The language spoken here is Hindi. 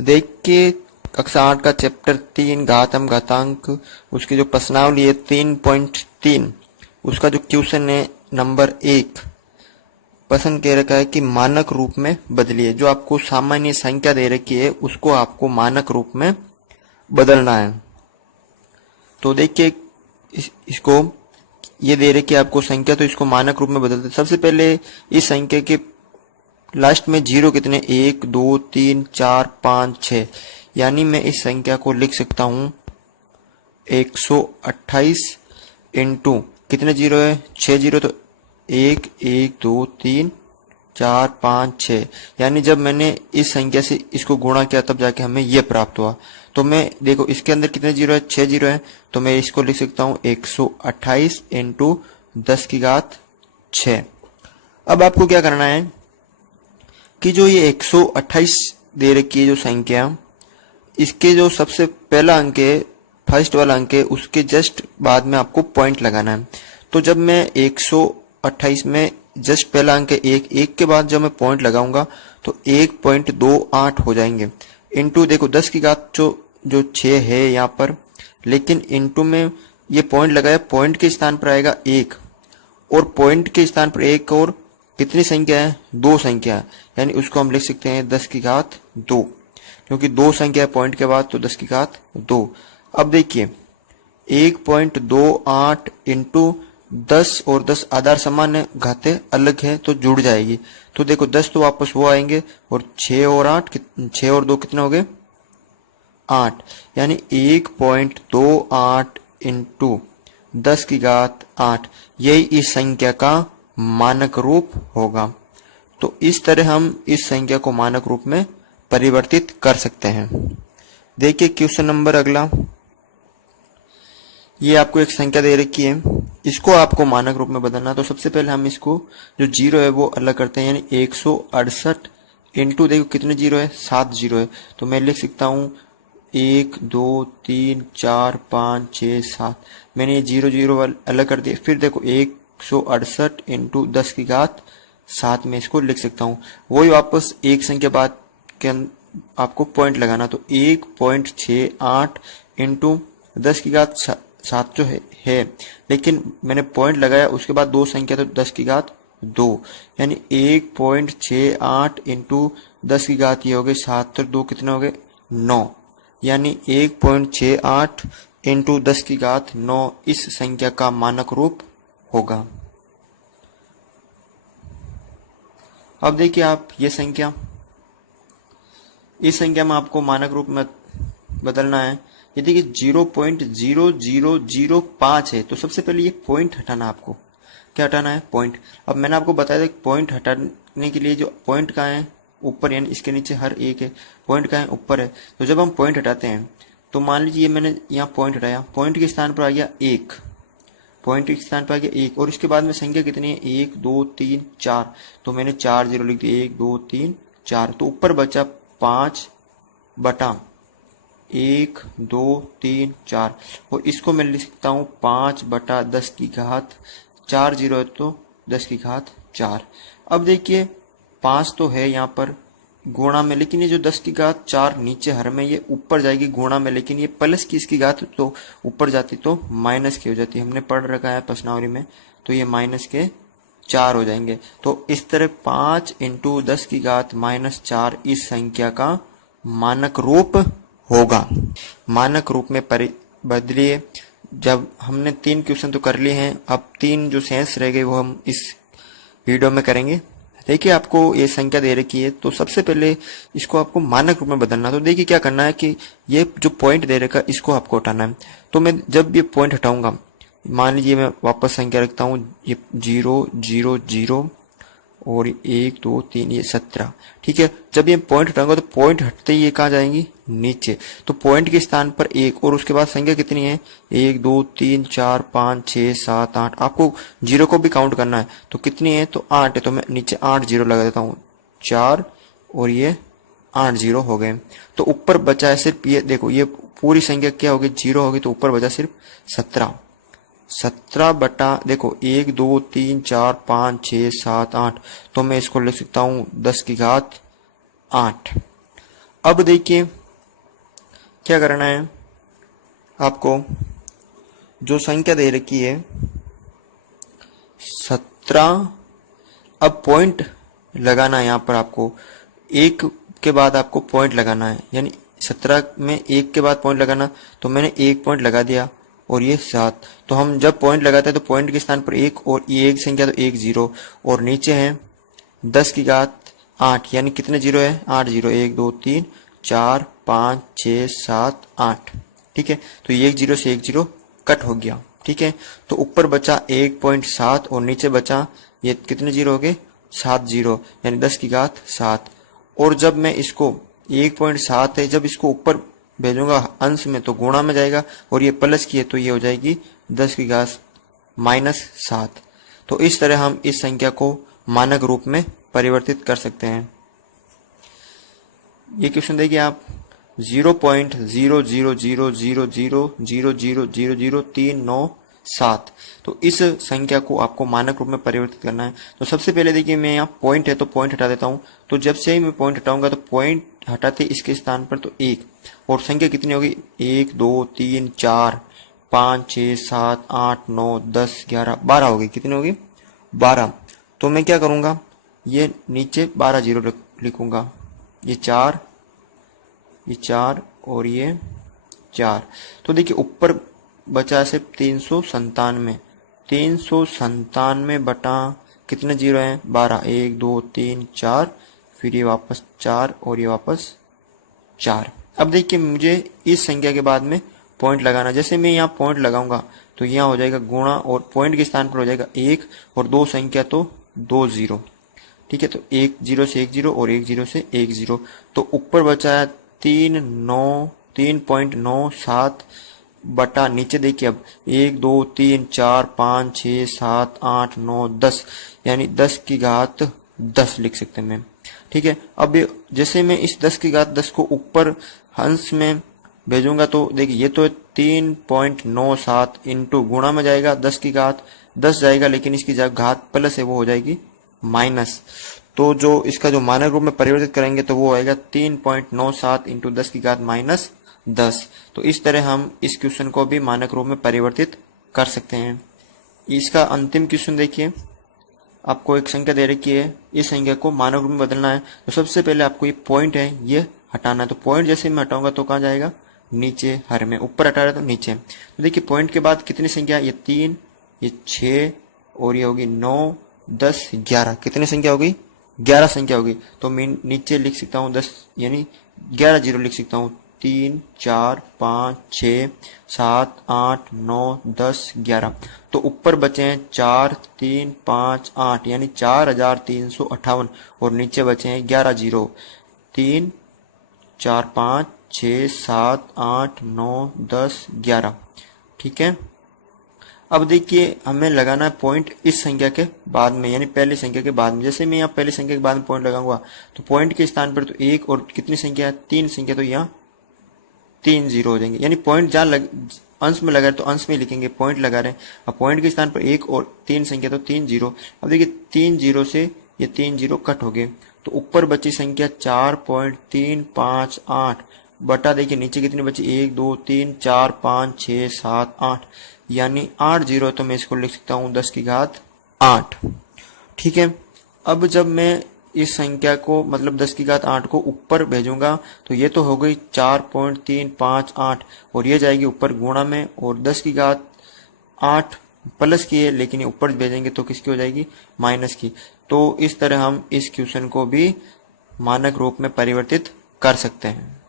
देख के कक्षा 8 का चैप्टर 3 घातम घातांक उसकी जो प्रश्नावली है 3.3 उसका जो क्वेश्चन है नंबर 1 प्रश्न कह रखा है कि मानक रूप में बदलिए। जो आपको सामान्य संख्या दे रखी है उसको आपको मानक रूप में बदलना है। तो देखिए इसको ये दे रखी है आपको संख्या, तो इसको मानक रूप में बदलते। सबसे पहले इस संख्या के लास्ट में जीरो कितने 1 2 3 4 5 6, यानी मैं इस संख्या को लिख सकता हूं 128 इंटू कितने जीरो है 6 जीरो, तो 1 1 2 3 4 5 6, यानी जब मैंने इस संख्या से इसको गुणा किया तब जाके हमें यह प्राप्त हुआ। तो मैं देखो इसके अंदर कितने जीरो है 6 जीरो है, तो मैं इसको लिख सकता हूं 128 इंटू 10 की घात 6। अब आपको क्या करना है कि जो ये 128 दे रखी है जो संख्या, इसके जो सबसे पहला अंक है फर्स्ट वाला अंक है उसके जस्ट बाद में आपको पॉइंट लगाना है। तो जब मैं 128 में जस्ट पहला अंक है एक के बाद जब मैं पॉइंट लगाऊंगा तो 1.28 हो जाएंगे। इंटू देखो 10 की घात जो 6 है यहाँ पर, लेकिन इंटू में ये पॉइंट लगाया, पॉइंट के स्थान पर आएगा 1 और पॉइंट के स्थान पर एक और कितनी संख्या है 2 संख्या है, यानी उसको हम लिख सकते हैं 10 की घात 2, क्योंकि 2 संख्या है पॉइंट के बाद तो 10 की घात 2। अब देखिए 1.28 इंटू 10 और 10 आधार समान है, घातें अलग है तो जुड़ जाएगी। तो देखो 10 तो वापस वो आएंगे और 6 और 8 6 और 2 कितने हो गए 8, यानी 1.28 इंटू 10 की घात 8 यही इस संख्या का मानक रूप होगा। तो इस तरह हम इस संख्या को मानक रूप में परिवर्तित कर सकते हैं। देखिए क्वेश्चन नंबर अगला, ये आपको एक संख्या दे रखी है, इसको आपको मानक रूप में बदलना। तो सबसे पहले हम इसको जो जीरो है वो अलग करते हैं, यानी 168 इंटू देखो कितने जीरो है 7 जीरो है, तो मैं लिख सकता हूँ 1 2 3 4 5 6 7, मैंने ये जीरो जीरो अलग कर दिया। फिर देखो 168 इंटू 10 की घात 7 में इसको लिख सकता हूँ। वही वापस एक संख्या बाद के आपको पॉइंट लगाना, तो 1.68 इंटू 10 की घात 7 जो है, लेकिन मैंने पॉइंट लगाया उसके बाद 2 संख्या तो 10 की घात 2, यानी 1.68 इंटू 10 की घात ये हो गए 7 तो 2 कितने हो गए 9, यानी 1.68 इंटू 10 की घात 9 इस संख्या का मानक रूप होगा। अब देखिए आप ये संख्या, इस संख्या में आपको मानक रूप में बदलना है। ये देखिए 0.0005 है, तो सबसे पहले ये पॉइंट हटाना, आपको क्या हटाना है पॉइंट। अब मैंने आपको बताया था पॉइंट हटाने के लिए जो पॉइंट कहाँ है ऊपर, यानी इसके नीचे हर एक है, पॉइंट कहाँ है ऊपर है। तो जब हम पॉइंट हटाते हैं तो मान लीजिए मैंने यहाँ पॉइंट हटाया, पॉइंट के स्थान पर आ गया 1, पॉइंट के स्थान पर आ गया 1 और इसके बाद में संख्या कितनी है 1 2 3 4, तो मैंने 4 जीरो लिख दिया 1 2 3 4, तो ऊपर बचा 5 बटा 1 2 3 4 और इसको मैं लिख सकता हूँ 5 बटा 10 की घात 4 जीरो है तो 10 की घात 4। अब देखिए 5 तो है यहाँ पर गुणा में, लेकिन ये जो 10 की घात 4 नीचे हर में ये ऊपर जाएगी गुणा में, लेकिन ये प्लस की इसकी घात तो ऊपर जाती तो माइनस की हो जाती, हमने पढ़ रखा है प्रश्नावली में, तो ये माइनस के 4 हो जाएंगे। तो इस तरह 5 इंटू 10 की घात -4 इस संख्या का मानक रूप होगा। मानक रूप में बदलिए। जब हमने 3 क्वेश्चन तो कर लिए हैं, अब 3 जो शेष रह गए वो हम इस वीडियो में करेंगे। देखिए आपको ये संख्या दे रखी है, तो सबसे पहले इसको आपको मानक रूप में बदलना। तो देखिए क्या करना है कि ये जो पॉइंट दे रखा इसको आपको हटाना है। तो मैं जब ये पॉइंट हटाऊंगा, मान लीजिए मैं वापस संख्या रखता हूँ, ये 0 0 0 और 1 2 3 ये 17, ठीक है। जब ये पॉइंट हटाऊंगा तो पॉइंट हटते ही ये कहाँ जाएंगी नीचे, तो पॉइंट के स्थान पर 1 और उसके बाद संख्या कितनी है 1 2 3 4 5 6 7 8, आपको जीरो को भी काउंट करना है, तो कितनी है तो 8 है, तो मैं नीचे 8 जीरो लगा देता हूँ, 4 और ये 8 जीरो हो गए। तो ऊपर बचा है सिर्फ ये, देखो ये पूरी संख्या क्या होगी जीरो होगी, तो ऊपर बचा सिर्फ 17 बटा देखो 1 2 3 4 5 6 7 8, तो मैं इसको लिख सकता हूँ 10 की घात 8। अब देखिए क्या करना है आपको, जो संख्या दे रखी है 17, अब पॉइंट लगाना है यहाँ पर आपको, एक के बाद आपको पॉइंट लगाना है, यानी 17 में एक के बाद पॉइंट लगाना, तो मैंने एक पॉइंट लगा दिया और ये 7। तो हम जब पॉइंट लगाते हैं तो पॉइंट के स्थान पर एक और ये एक संख्या तो 1 0 और नीचे है 10 की घात 8, यानी कितने जीरो है 8 जीरो, 1 2 3 4 5 6 7 8। ठीक है, तो ये 1 0 से 1 0 कट हो गया। ठीक है, तो ऊपर बचा 1.7 और नीचे बचा ये कितने जीरो हो गए 7 जीरो, यानी 10 की घात 7। और जब मैं इसको 1.7 है, जब इसको ऊपर भेजूंगा अंश में तो गुणा में जाएगा, और ये प्लस की है तो ये हो जाएगी 10 की घात -7। तो इस तरह हम इस संख्या को मानक रूप में परिवर्तित कर सकते हैं। ये क्वेश्चन देखिए आप 0.0000000000397, तो इस संख्या को आपको मानक रूप में परिवर्तित करना है। तो सबसे पहले देखिए मैं यहाँ पॉइंट है तो पॉइंट हटा देता हूँ, तो जब से ही मैं पॉइंट हटाऊंगा तो पॉइंट हटाते इसके स्थान पर तो 1, और संख्या कितनी होगी 1 2 3 4 5 6 7 8 9 10 11 12 होगी, कितनी होगी 12। तो मैं क्या करूंगा, ये नीचे 12 जीरो लिखूंगा, ये 4 और ये 4। तो देखिए ऊपर बचा सिर्फ 397 बटा कितने जीरो हैं 12, 1 2 3 4, फिर ये वापस 4 और ये वापस 4। अब देखिए मुझे इस संख्या के बाद में पॉइंट लगाना, जैसे मैं यहाँ पॉइंट लगाऊंगा तो यहाँ हो जाएगा गुणा, और पॉइंट के स्थान पर हो जाएगा 1 और 2 संख्या तो 2 जीरो। ठीक है, तो 1 0 से 1 0 और 1 0 से 1 0, तो ऊपर बचा है 3.97 बटा नीचे देखिए अब 1 2 3 4 5 6 7 8 9 10, यानी 10 की घात 10 लिख सकते हैं मैं। ठीक है, अब जैसे मैं इस 10 की घात 10 को ऊपर अंश में भेजूंगा तो देखिए ये तो 3.97 इंटू गुणा में जाएगा 10 की घात 10 जाएगा, लेकिन इसकी जब घात प्लस है वो हो जाएगी माइनस। तो जो इसका जो मानक रूप में परिवर्तित करेंगे तो वो आएगा 3.97 इंटू 10 की घात -10। तो इस तरह हम इस क्वेश्चन को भी मानक रूप में परिवर्तित कर सकते हैं। इसका अंतिम क्वेश्चन देखिए, आपको एक संख्या दे रखी है, इस संख्या को मानक रूप में बदलना है। तो सबसे पहले आपको ये पॉइंट है ये हटाना है, तो पॉइंट जैसे मैं हटाऊंगा तो कहाँ जाएगा नीचे, हर में ऊपर हटा रहा तो नीचे। तो देखिए पॉइंट के बाद कितनी संख्या, ये 3 ये 6 और ये होगी 9 10 11, कितनी संख्या होगी 11 संख्या होगी। तो मैं नीचे लिख सकता हूँ 10 यानी 11 जीरो लिख सकता हूँ, 3 4 5 6 7 8 9 10 11। तो ऊपर बचे हैं 4 3 5 8 यानी 4358, और नीचे बचे हैं 11 जीरो, 3 4 5 6 7 8 9 10 11। ठीक है, अब देखिए हमें लगाना है पॉइंट इस संख्या के बाद में, यानी पहली संख्या के बाद में। जैसे मैं यहाँ पहली संख्या के बाद में पॉइंट लगाऊंगा तो पॉइंट के स्थान पर तो 1 और कितनी संख्या है 3 संख्या, तो यहाँ 3 जीरो हो जाएंगे, यानी पॉइंट जहाँ अंश में लगा रहे तो अंश में लिखेंगे, पॉइंट लगा रहे हैं। अब पॉइंट के स्थान पर 1 और 3 संख्या तो 3 जीरो। अब देखिए 3 जीरो से ये 3 जीरो कट हो गए, तो ऊपर बची संख्या 4.358 बटा देखिए नीचे कितनी बची 1 2 3 4 5 6 7 8, यानी 8 जीरो। तो मैं इसको लिख सकता हूँ 10 की घात 8। ठीक है, अब जब मैं इस संख्या को मतलब 10 की घात 8 को ऊपर भेजूंगा तो ये तो हो गई 4.358, और ये जाएगी ऊपर गुणा में, और 10 की घात 8 प्लस की है, लेकिन ये ऊपर भेजेंगे तो किसकी हो जाएगी माइनस की। तो इस तरह हम इस क्वेश्चन को भी मानक रूप में परिवर्तित कर सकते हैं।